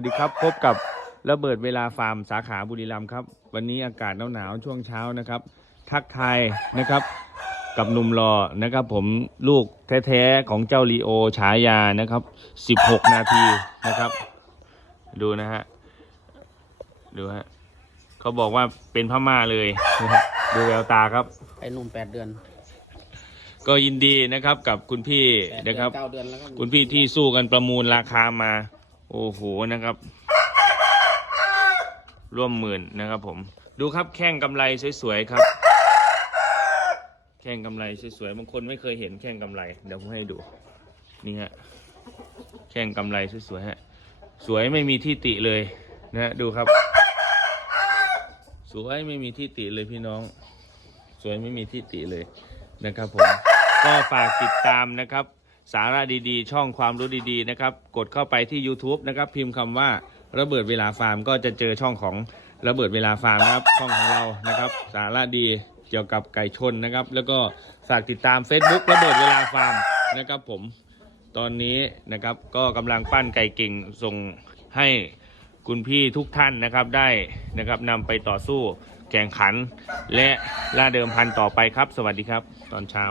สวัสดีครับพบกับระเบิดเวลาฟาร์มสาขาบุรีรัมย์ครับ วันนี้อากาศหนาวๆช่วงเช้านะครับ ทักทายนะครับ กับหนุ่มรอนะครับ ผมลูกแท้ๆของเจ้าลีโอฉายานะครับ 16 นาทีนะครับ ดูนะฮะดูฮะเขาบอกว่าเป็นพม่าเลยนะฮะดูแววตาครับ ไอ้หนุ่มแปดเดือนก็ยินดีนะครับกับคุณพี่แปดเดืนะครับ เก้าเดือนแล้วก็คุณพี่ที่สู้กันประมูลราคามา โอ้โหนะครับ ร่วมหมื่นนะครับผม ดูครับแข้งกำไรสวยๆครับ แข้งกำไรสวยๆบางคนไม่เคยเห็นแข้งกำไรเดี๋ยวผมให้ดู นี่ฮะแข้งกำไรสวยๆฮะสวยไม่มีที่ติเลยนะฮะดูครับ สวยไม่มีที่ติเลยพี่น้อง สวยไม่มีที่ติเลยนะครับผม ก็ฝากติดตามนะครับ สาระดีๆ ช่องความรู้ดีๆนะครับกดเข้าไปที่ YouTube นะครับพิมพ์คำว่าระเบิดเวลาฟาร์ม ก็จะเจอช่องของระเบิดเวลาฟาร์มนะครับช่องของเรานะครับ สาระดีเกี่ยวกับไก่ชนนะครับ แล้วก็ฝากติดตาม Facebook ระเบิดเวลาฟาร์มนะครับผมตอนนี้นะครับก็กำลังปั้นไก่เก่งส่งให้คุณพี่ทุกท่านนะครับได้นะครับนำไปต่อสู้แข่งขัน และล่าเดิมพันต่อไปครับ สวัสดีครับ ตอนเช้า